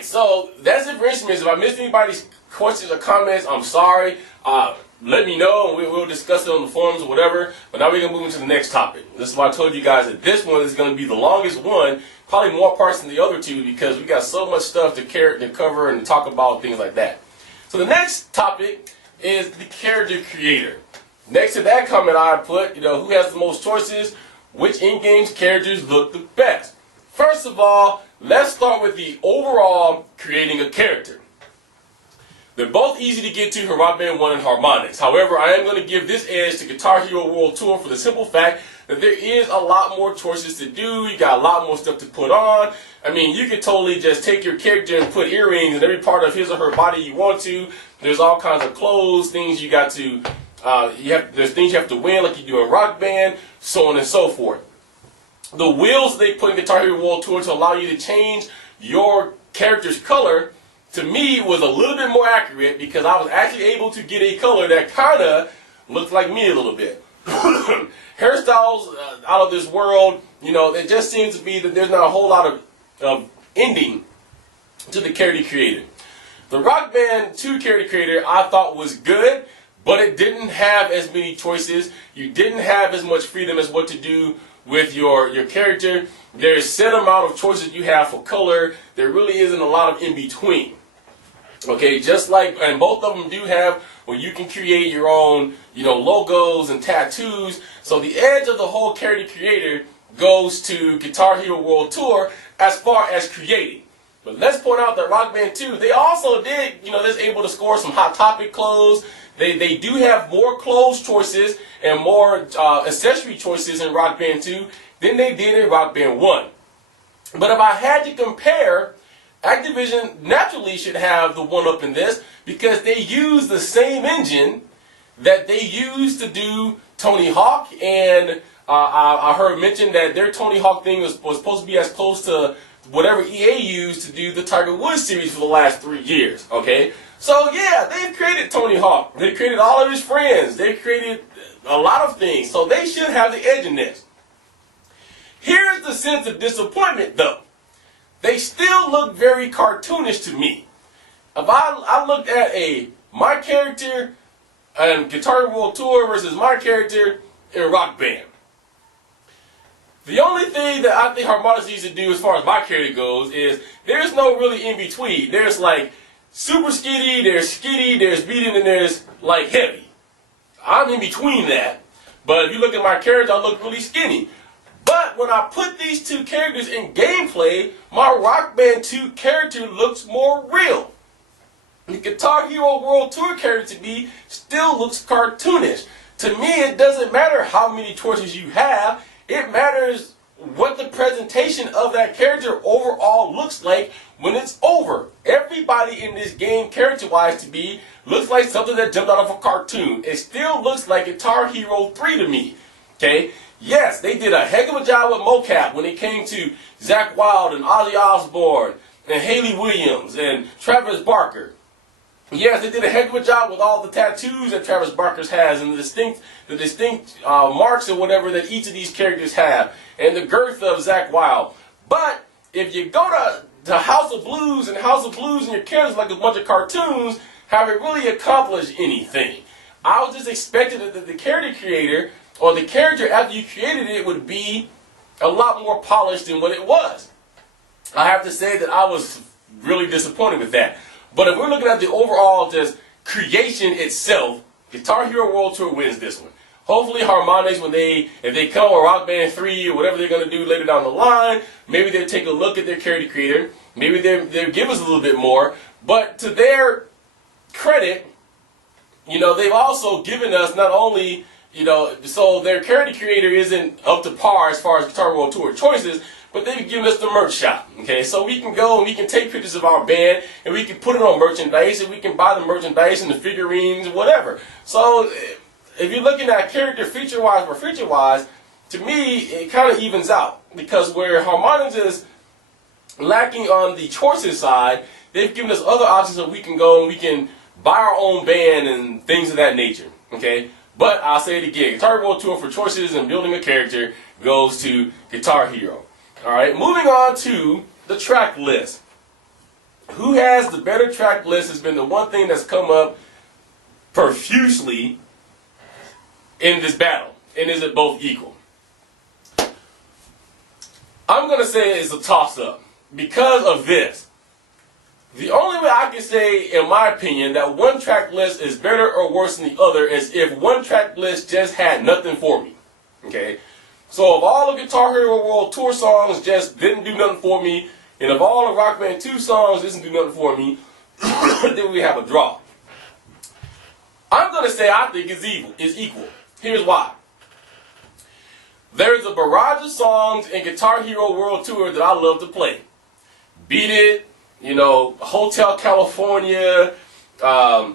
Alright, so that's it for instruments. If I missed anybody's questions or comments, I'm sorry. Let me know, and we'll discuss it on the forums or whatever. But now we're going to move into the next topic. This is why I told you guys that this one is going to be the longest one, probably more parts than the other two, because we got so much stuff to cover and to talk about, things like that. So the next topic is the character creator. Next to that comment I put, who has the most choices, which in-game characters look the best. First of all, let's start with the overall creating a character. They're both easy to get to for Rock Band 1 and Harmonix. However, I am going to give this edge to Guitar Hero World Tour for the simple fact that there is a lot more choices to do. You got a lot more stuff to put on. I mean, you could totally just take your character and put earrings in every part of his or her body you want to. There's all kinds of clothes, things you got to, there's things you have to win like you do in Rock Band, so on and so forth. The wheels they put in Guitar Hero World Tour to allow you to change your character's color, to me, was a little bit more accurate because I was actually able to get a color that kind of looked like me a little bit. Hairstyles out of this world, it just seems to be that there's not a whole lot of ending to the character creator. The Rock Band 2 character creator I thought was good, but it didn't have as many choices. You didn't have as much freedom as what to do with your character. There's a set amount of choices you have for color. There really isn't a lot of in between. Okay, just like, and both of them do have where you can create your own, logos and tattoos. So the edge of the whole character creator goes to Guitar Hero World Tour as far as creating. But let's point out that Rock Band 2, they also did, they're able to score some Hot Topic clothes. They do have more clothes choices and more accessory choices in Rock Band 2 than they did in Rock Band 1. But if I had to compare, Activision naturally should have the one-up in this because they use the same engine that they used to do Tony Hawk, and I heard mentioned that their Tony Hawk thing was supposed to be as close to whatever EA used to do the Tiger Woods series for the last 3 years, okay? So yeah, they've created Tony Hawk. They created all of his friends. They created a lot of things, so they should have the edge in this. Here's the sense of disappointment, though. They still look very cartoonish to me. If I looked at my character in Guitar Hero World Tour versus my character in Rock Band, the only thing that I think Harmonix needs to do as far as my character goes is there's no really in between. There's like super skinny, there's medium, and there's like heavy. I'm in between that. But if you look at my character, I look really skinny. But when I put these two characters in gameplay, my Rock Band 2 character looks more real. The Guitar Hero World Tour character to me still looks cartoonish. To me, it doesn't matter how many choices you have. It matters what the presentation of that character overall looks like when it's over. Everybody in this game, character-wise to me, looks like something that jumped out of a cartoon. It still looks like Guitar Hero 3 to me. Okay? Yes, they did a heck of a job with mocap when it came to Zakk Wylde and Ozzy Osbourne and Hayley Williams and Travis Barker. Yes, they did a heck of a job with all the tattoos that Travis Barker has and the distinct marks or whatever that each of these characters have and the girth of Zakk Wylde. But if you go to House of Blues and your characters like a bunch of cartoons, have it really accomplished anything? I was just expecting that the character creator or the character after you created it would be a lot more polished than what it was. I have to say that I was really disappointed with that. But if we're looking at the overall just creation itself, Guitar Hero World Tour wins this one. Hopefully Harmonix, if they come with Rock Band 3 or whatever they're going to do later down the line, maybe they'll take a look at their character creator. Maybe they'll give us a little bit more. But to their credit, they've also given us not only, so their character creator isn't up to par as far as Guitar World Tour choices, but they've given us the merch shop, okay? So we can go and we can take pictures of our band and we can put it on merchandise and we can buy the merchandise and the figurines and whatever. So if you're looking at character feature-wise or feature-wise, to me, it kind of evens out because where Harmonix is lacking on the choices side, they've given us other options that we can go and we can buy our own band and things of that nature, okay? But I'll say it again, Guitar World Tour for choices and building a character goes to Guitar Hero. Alright, moving on to the track list. who has the better track list has been the one thing that's come up profusely in this battle. And is it both equal? I'm going to say it's a toss-up because of this. The only way I can say, in my opinion, that one track list is better or worse than the other is if one track list just had nothing for me. Okay? So if all the Guitar Hero World Tour songs just didn't do nothing for me, and if all the Rock Band 2 songs didn't do nothing for me, then we have a draw. I'm going to say I think it's equal. Here's why. There's a barrage of songs in Guitar Hero World Tour that I love to play. Beat It, Hotel California, Are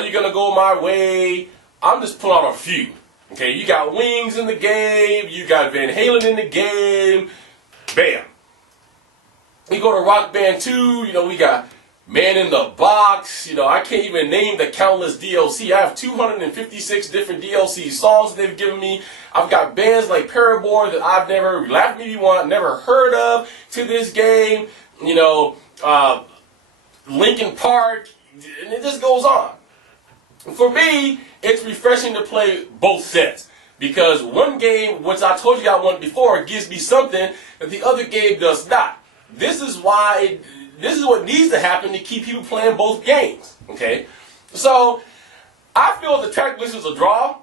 You Gonna Go My Way? I'm just pulling out a few. Okay, you got Wings in the game, you got Van Halen in the game, bam. You go to Rock Band 2, we got Man in the Box, I can't even name the countless DLC. I have 256 different DLC songs that they've given me. I've got bands like Paramore that I've never, Laugh Me If You Want, never heard of to this game, Linkin Park, and it just goes on. For me, it's refreshing to play both sets because one game, which I told you I wanted before, gives me something that the other game does not. This is what needs to happen to keep people playing both games. Okay, so I feel the track list is a draw.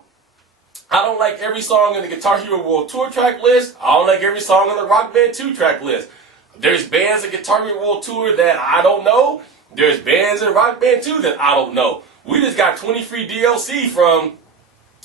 I don't like every song in the Guitar Hero World Tour track list. I don't like every song on the Rock Band 2 track list. There's bands in Guitar Hero World Tour that I don't know. There's bands in Rock Band 2 that I don't know. We just got 20 free DLC from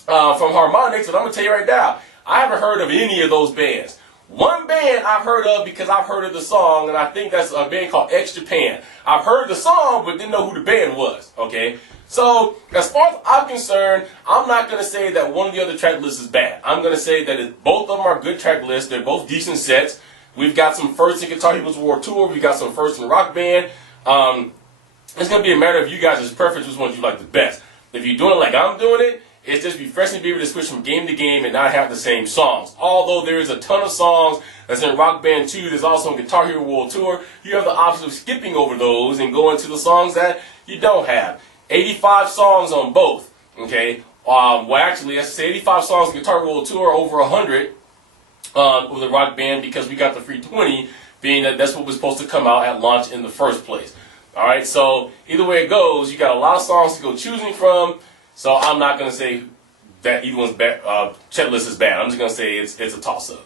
Harmonix, and I'm going to tell you right now, I haven't heard of any of those bands. One band I've heard of because I've heard of the song, and I think that's a band called X Japan. I've heard the song, but didn't know who the band was, okay? So, as far as I'm concerned, I'm not going to say that one of the other track lists is bad. I'm going to say that both of them are good track lists. They're both decent sets. We've got some firsts in Guitar Hero World Tour. We've got some firsts in Rock Band. It's going to be a matter of you guys' preference, which ones you like the best. If you're doing it like I'm doing it, it's just refreshing to be able to switch from game to game and not have the same songs. Although there is a ton of songs that's in Rock Band 2, there's also in Guitar Hero World Tour, you have the option of skipping over those and going to the songs that you don't have. 85 songs on both, okay? Well, actually, let's say 85 songs in Guitar Hero World Tour, over 100 with the Rock Band because we got the free 20, being that that's what was supposed to come out at launch in the first place. All right, so either way it goes, you got a lot of songs to go choosing from. So I'm not going to say that either one's bad, checklist is bad. I'm just going to say it's a toss-up.